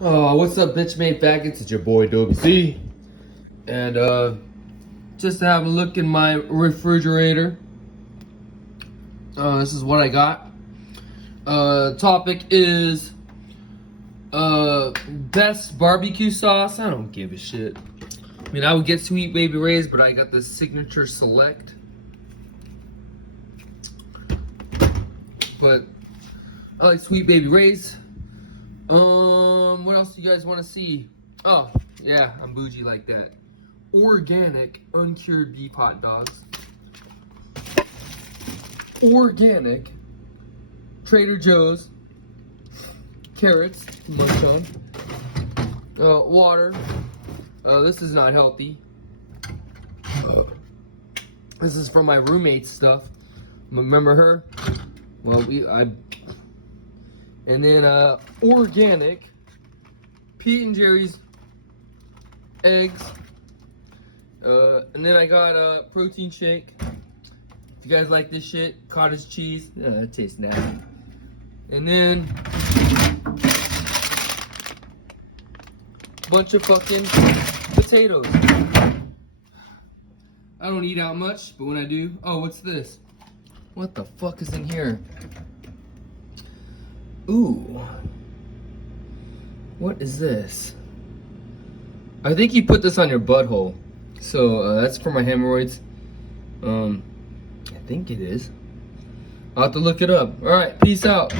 Oh, what's up, bitch made faggots? It's your boy WC. And just to have a look in my refrigerator. This is what I got. Topic is best barbecue sauce. I don't give a shit. I mean, I would get Sweet Baby Ray's, but I got the Signature Select. But I like Sweet Baby Ray's. What else do you guys want to see? Oh, yeah, I'm bougie like that. Organic, uncured beef hot dogs. Organic, Trader Joe's, carrots, munch on. Water. This is not healthy. This is from my roommate's stuff. Remember her? Well, and then organic Pete and Jerry's eggs. And then I got a protein shake. If you guys like this shit, cottage cheese. It tastes nasty. And then bunch of fucking potatoes. I don't eat out much, but when I do, oh, what's this? What the fuck is in here? Ooh. What is this? I think you put this on your butthole. So that's for my hemorrhoids. I think it is. I'll have to look it up. Alright, peace out.